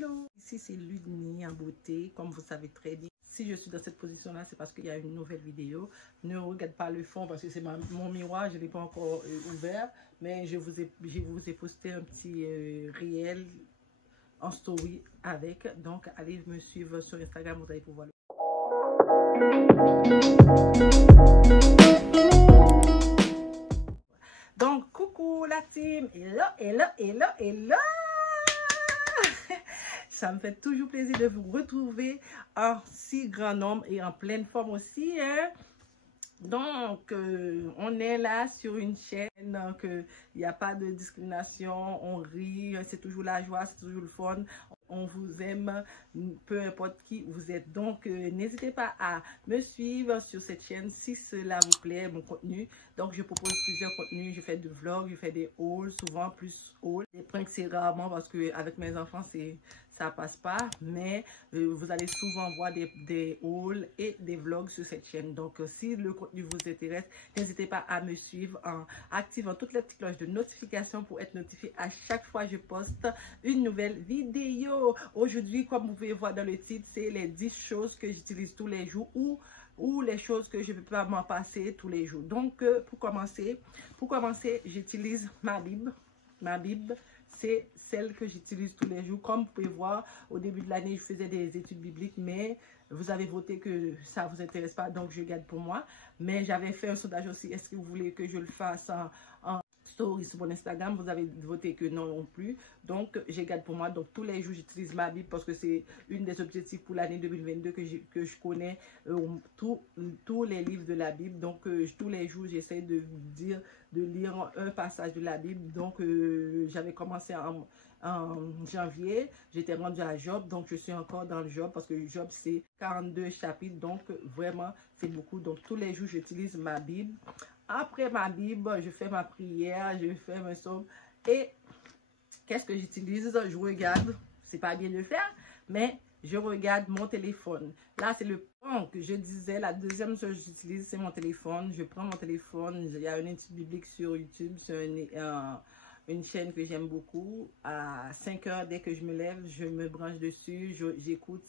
Hello, ici c'est Ludni en beauté, comme vous savez très bien. Si je suis dans cette position-là, c'est parce qu'il y a une nouvelle vidéo. Ne regarde pas le fond parce que c'est mon miroir, je ne l'ai pas encore ouvert. Mais je vous ai posté un petit réel en story avec. Donc, allez me suivre sur Instagram, vous allez pouvoir le Donc, coucou la team. Hello, hello, hello, hello. Ça me fait toujours plaisir de vous retrouver en si grand nombre et en pleine forme aussi, hein? Donc, on est là sur une chaîne, donc il n'y a pas de discrimination, on rit, c'est toujours la joie, c'est toujours le fun. On vous aime, peu importe qui vous êtes. Donc, n'hésitez pas à me suivre sur cette chaîne si cela vous plaît, mon contenu. Donc, je propose plusieurs contenus. Je fais des vlogs, je fais des hauls, souvent plus hauls. Les pranks, c'est rarement parce qu'avec mes enfants, ça passe pas. Mais vous allez souvent voir des hauls et des vlogs sur cette chaîne. Donc, si le contenu vous intéresse, n'hésitez pas à me suivre en activant toutes les petites cloches de notification pour être notifié à chaque fois que je poste une nouvelle vidéo. Aujourd'hui, comme vous pouvez voir dans le titre, c'est les 10 choses que j'utilise tous les jours ou les choses que je ne peux pas m'en passer tous les jours. Donc, pour commencer, j'utilise ma Bible. Ma Bible, c'est celle que j'utilise tous les jours. Comme vous pouvez voir, au début de l'année, je faisais des études bibliques, mais vous avez voté que ça ne vous intéresse pas, donc je garde pour moi. Mais j'avais fait un sondage aussi. Est-ce que vous voulez que je le fasse en story sur mon Instagram? Vous avez voté que non plus. Donc, je garde pour moi. Donc, tous les jours, j'utilise ma Bible parce que c'est une des objectifs pour l'année 2022 que je connais tous les livres de la Bible. Donc, tous les jours, j'essaie de lire un passage de la Bible. Donc, j'avais commencé en janvier, j'étais rendue à Job, donc je suis encore dans le Job parce que Job c'est 42 chapitres, donc vraiment c'est beaucoup. Donc tous les jours j'utilise ma Bible. Après ma Bible, je fais ma prière, je fais mes psaumes et qu'est-ce que j'utilise? Je regarde, c'est pas bien de le faire, mais je regarde mon téléphone. Là, c'est le point que je disais. La deuxième chose que j'utilise, c'est mon téléphone. Je prends mon téléphone. Il y a une étude biblique sur YouTube, sur une chaîne que j'aime beaucoup. À 5 heures, dès que je me lève, je me branche dessus. J'écoute.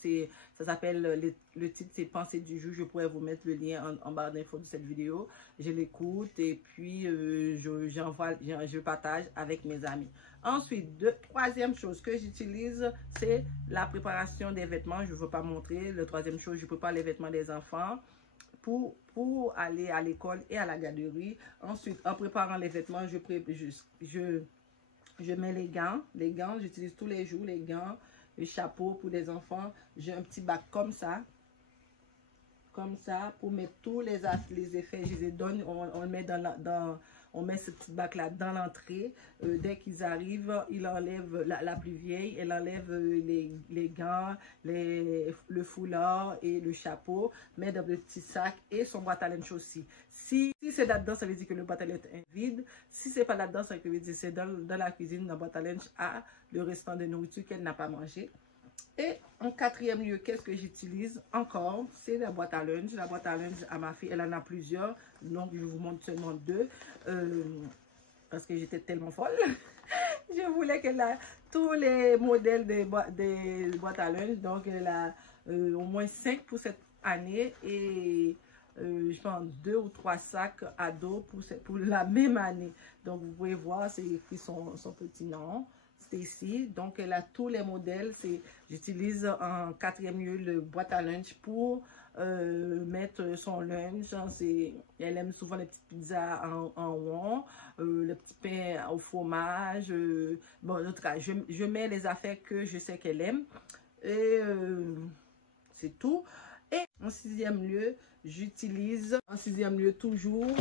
Ça s'appelle, le titre, c'est Pensée du jour. Je pourrais vous mettre le lien en barre d'infos de cette vidéo. Je l'écoute et puis je partage avec mes amis. Ensuite, troisième chose que j'utilise, c'est la préparation des vêtements. Je ne veux pas montrer. La troisième chose, je prépare les vêtements des enfants pour aller à l'école et à la garderie. Ensuite, en préparant les vêtements, je mets les gants. Les gants, j'utilise tous les jours les gants, les chapeaux pour les enfants. J'ai un petit bac comme ça, pour mettre tous les effets. Je les donne, on le met on met ce petit bac là dans l'entrée. Dès qu'ils arrivent, il enlève la plus vieille, elle enlève les gants, le foulard et le chapeau, met dans le petit sac et son boîte à lunch aussi. Si c'est là-dedans, ça veut dire que le boîte à lunch est vide. Si c'est pas là-dedans, ça veut dire que c'est dans la cuisine, dans la boîte à lunch à le restant de nourriture qu'elle n'a pas mangé. Et en quatrième lieu, qu'est-ce que j'utilise encore? C'est la boîte à lunch. La boîte à lunch à ma fille, elle en a plusieurs. Donc, je vous montre seulement deux. Parce que j'étais tellement folle. Je voulais qu'elle ait tous les modèles des boîtes à lunch. Donc, elle a au moins 5 pour cette année. Et je pense 2 ou 3 sacs à dos pour la même année. Donc, vous pouvez voir, c'est écrit son petit nom. Ici, donc elle a tous les modèles. J'utilise en quatrième lieu le boîte à lunch pour mettre son lunch. Elle aime souvent les petites pizzas en rond, le petit pain au fromage. Bon, en tout cas, je mets les affaires que je sais qu'elle aime et c'est tout. Et en sixième lieu, j'utilise toujours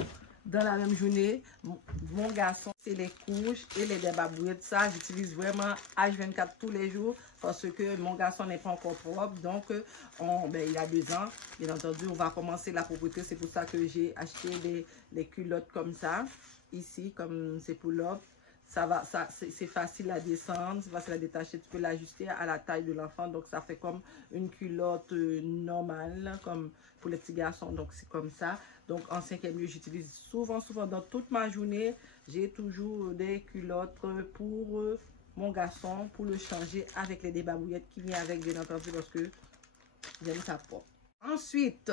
dans la même journée, mon garçon, c'est les couches et les débarbouillettes. Ça, j'utilise vraiment H24 tous les jours parce que mon garçon n'est pas encore propre. Donc, il a 2 ans. Bien entendu, on va commencer la propreté. C'est pour ça que j'ai acheté les culottes comme ça. Ici, comme c'est pour l'homme. C'est facile à descendre, c'est facile à détacher. Tu peux l'ajuster à la taille de l'enfant. Donc, ça fait comme une culotte normale, comme pour les petits garçons. Donc, c'est comme ça. Donc, en cinquième lieu, j'utilise souvent dans toute ma journée. J'ai toujours des culottes pour mon garçon pour le changer avec les débarbouillettes qui viennent avec, bien entendu, parce que j'aime ça propre. Ensuite,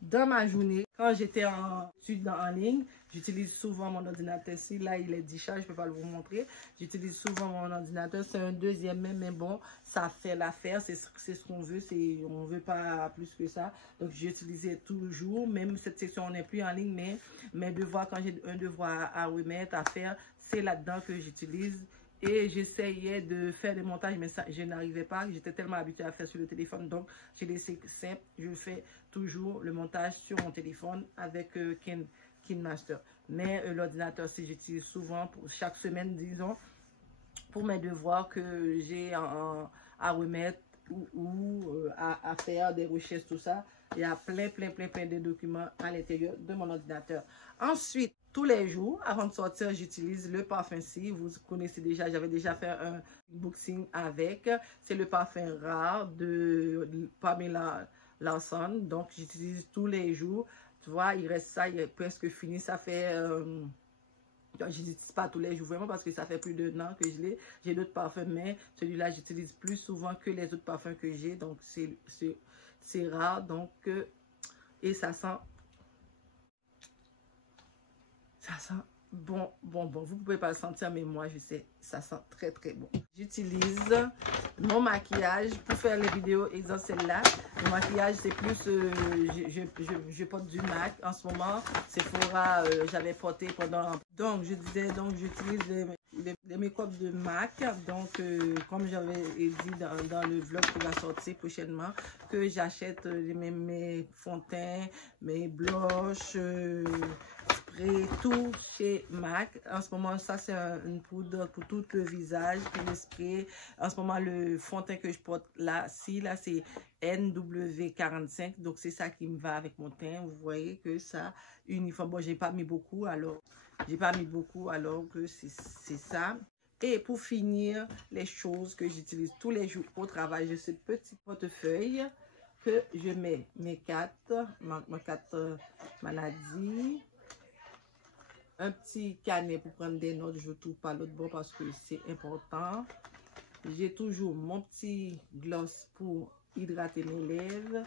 dans ma journée, quand j'étais en études en ligne, j'utilise souvent mon ordinateur. Ici, là, il est 10 charges, je ne peux pas vous montrer. J'utilise souvent mon ordinateur. C'est un deuxième même, mais bon, ça fait l'affaire. C'est ce qu'on veut. On ne veut pas plus que ça. Donc, j'utilisais toujours. Même cette section, on n'est plus en ligne, mais mes devoirs, quand j'ai un devoir à remettre, à faire, c'est là-dedans que j'utilise. Et j'essayais de faire des montages, mais ça, je n'arrivais pas. J'étais tellement habituée à faire sur le téléphone. Donc, j'ai laissé simple. Je fais toujours le montage sur mon téléphone avec KineMaster. Mais l'ordinateur, si j'utilise souvent pour chaque semaine, disons, pour mes devoirs que j'ai à remettre ou à faire des recherches, tout ça. Il y a plein de documents à l'intérieur de mon ordinateur. Ensuite, tous les jours, avant de sortir, j'utilise le parfum-ci. Vous connaissez déjà, j'avais déjà fait un unboxing avec. C'est le parfum rare de Pamela Larson. Donc, j'utilise tous les jours. Tu vois, il reste ça, il est presque fini. Ça fait... je n'utilise pas tous les jours vraiment parce que ça fait plus d'un an que je l'ai. J'ai d'autres parfums, mais celui-là, j'utilise plus souvent que les autres parfums que j'ai. Donc, c'est rare. Donc, et ça sent bon. Vous pouvez pas le sentir, mais moi, je sais, ça sent très bon. J'utilise mon maquillage pour faire les vidéos, exemple celle-là. Le maquillage, c'est plus, je porte du MAC en ce moment. Sephora, j'avais porté pendant... Donc, j'utilise les make-up de MAC. Donc, comme j'avais dit dans le vlog qui va sortir prochainement, que j'achète mes fonds de teint, mes blushs, spray, tout chez MAC. En ce moment, ça, c'est une poudre pour tout le visage, pour le spray. En ce moment, le fond de teint que je porte là, c'est NW45. Donc, c'est ça qui me va avec mon teint. Vous voyez que ça, uniforme. Bon, j'ai pas mis beaucoup, alors que c'est ça. Et pour finir, les choses que j'utilise tous les jours au travail, j'ai ce petit portefeuille que je mets mes cartes maladies. Un petit carnet pour prendre des notes, je ne trouve pas l'autre bon parce que c'est important. J'ai toujours mon petit gloss pour hydrater mes lèvres.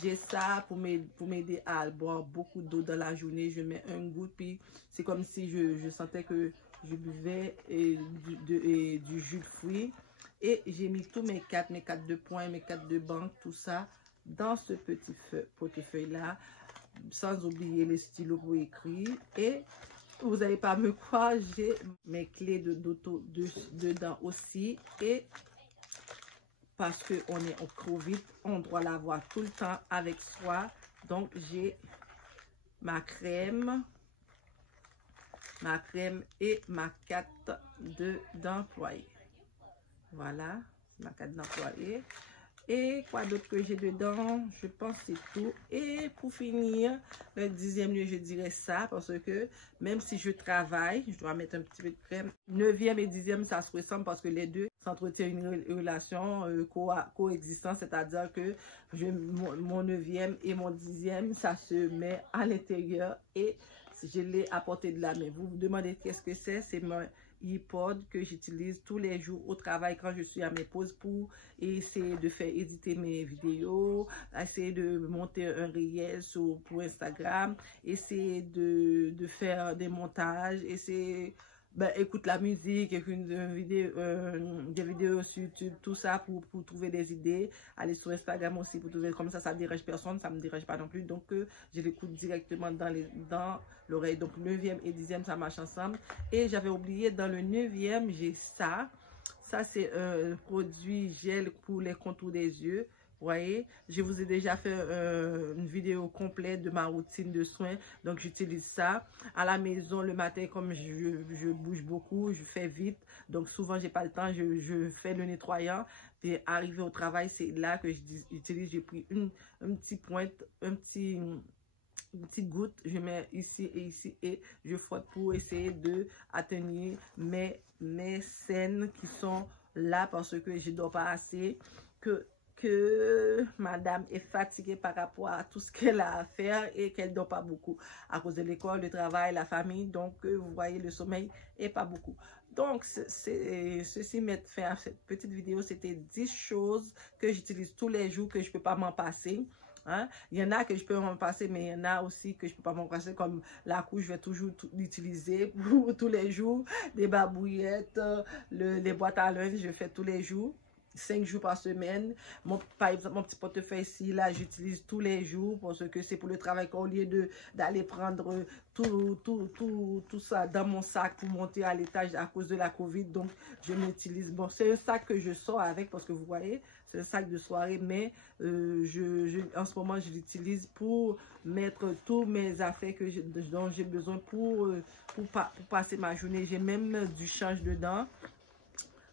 J'ai ça pour m'aider à boire beaucoup d'eau dans la journée. Je mets un goutte, puis c'est comme si je sentais que je buvais du jus de fruits. Et j'ai mis tous mes cartes de points, mes cartes de banque, tout ça dans ce petit portefeuille-là. Sans oublier les stylos pour écrire. Et vous n'allez pas me croire, j'ai mes clés d'auto dedans aussi. Et parce qu'on est en Covid, on doit l'avoir tout le temps avec soi. Donc, j'ai ma crème et ma carte d'employé. Voilà, ma carte d'employé. Et quoi d'autre que j'ai dedans? Je pense que c'est tout. Et pour finir, le 10e lieu, je dirais ça, parce que même si je travaille, je dois mettre un petit peu de crème. 9e et 10e, ça se ressemble parce que les deux s'entretiennent une relation coexistante, c'est-à-dire que mon 9e et mon 10e, ça se met à l'intérieur et je l'ai à portée de la main. Vous vous demandez qu'est-ce que c'est? C'est mon iPod que j'utilise tous les jours au travail quand je suis à mes pauses pour essayer de faire éditer mes vidéos, essayer de monter un réel pour Instagram, essayer de faire des montages, essayer écoute la musique, des vidéos sur YouTube, tout ça pour trouver des idées. Aller sur Instagram aussi pour trouver, comme ça ne dérange personne, ça ne me dérange pas non plus. Donc, je l'écoute directement dans l'oreille. Donc, 9e et 10e, ça marche ensemble. Et j'avais oublié, dans le 9e, j'ai ça. Ça, c'est un produit gel pour les contours des yeux. Vous voyez, je vous ai déjà fait une vidéo complète de ma routine de soins. Donc, j'utilise ça à la maison le matin. Comme je bouge beaucoup, je fais vite. Donc, souvent, j'ai pas le temps. Je fais le nettoyant. Puis, arrivé au travail, c'est là que j'utilise. J'ai pris une petite pointe, une petite goutte. Je mets ici et je frotte pour essayer de atteindre mes scènes qui sont là parce que je ne dors pas assez. Que madame est fatiguée par rapport à tout ce qu'elle a à faire et qu'elle ne dort pas beaucoup à cause de l'école, le travail, la famille. Donc, vous voyez, le sommeil est pas beaucoup. Donc, ceci m'aide fait à cette petite vidéo. C'était 10 choses que j'utilise tous les jours, que je ne peux pas m'en passer. Hein? Il y en a que je peux m'en passer, mais il y en a aussi que je ne peux pas m'en passer, comme la couche, je vais toujours l'utiliser pour tous les jours. Des barbouillettes, les boîtes à linge, je fais tous les jours. 5 jours par semaine. Par exemple, mon petit portefeuille ici, là, j'utilise tous les jours parce que c'est pour le travail qu'au lieu d'aller prendre tout ça dans mon sac pour monter à l'étage à cause de la COVID. Donc, je m'utilise. Bon, c'est un sac que je sors avec parce que vous voyez, c'est un sac de soirée, mais en ce moment, je l'utilise pour mettre tous mes affaires dont j'ai besoin pour passer ma journée. J'ai même du change dedans.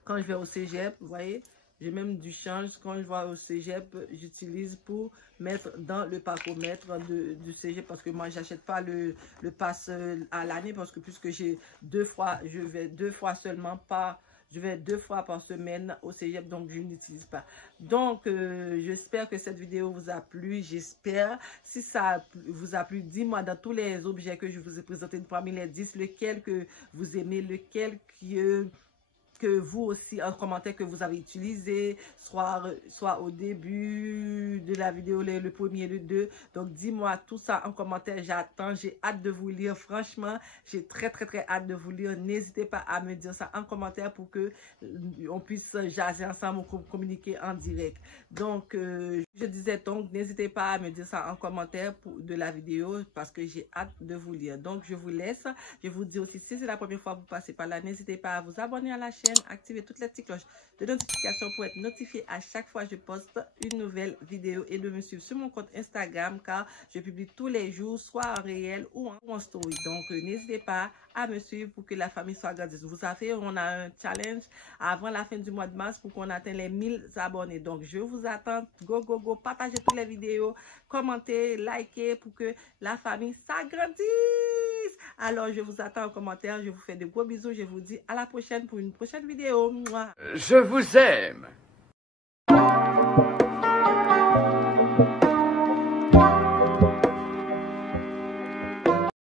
Quand je vais au cégep, vous voyez, j'ai même du change. Quand je vais au cégep, j'utilise pour mettre dans le pacomètre du cégep parce que moi, j'achète pas le pass à l'année parce que puisque j'ai je vais 2 fois seulement par... Je vais 2 fois par semaine au cégep, donc je n'utilise pas. Donc, j'espère que cette vidéo vous a plu. J'espère. Si ça vous a plu, dis-moi dans tous les objets que je vous ai présentés parmi les 10, lequel que vous aimez, lequel que vous aussi, en commentaire que vous avez utilisé, soit au début de la vidéo, le premier, le 2. Donc, dis-moi tout ça en commentaire. J'attends, j'ai hâte de vous lire. Franchement, j'ai très hâte de vous lire. N'hésitez pas à me dire ça en commentaire pour que on puisse jaser ensemble ou communiquer en direct. Donc, je disais donc, n'hésitez pas à me dire ça en commentaire de la vidéo parce que j'ai hâte de vous lire. Donc, je vous laisse. Je vous dis aussi, si c'est la première fois que vous passez par là, n'hésitez pas à vous abonner à la chaîne, activer toutes les petites cloches de notification pour être notifié à chaque fois que je poste une nouvelle vidéo et de me suivre sur mon compte Instagram car je publie tous les jours, soit en réel ou en story. Donc, n'hésitez pas à me suivre pour que la famille soit grandie. Vous savez, on a un challenge avant la fin du mois de mars pour qu'on atteigne les 1000 abonnés. Donc, je vous attends. Go, go, go. Partagez toutes les vidéos, commentez, likez pour que la famille s'agrandisse. Alors, je vous attends en commentaire. Je vous fais de gros bisous. Je vous dis à la prochaine pour une prochaine vidéo. Mouah. Je vous aime.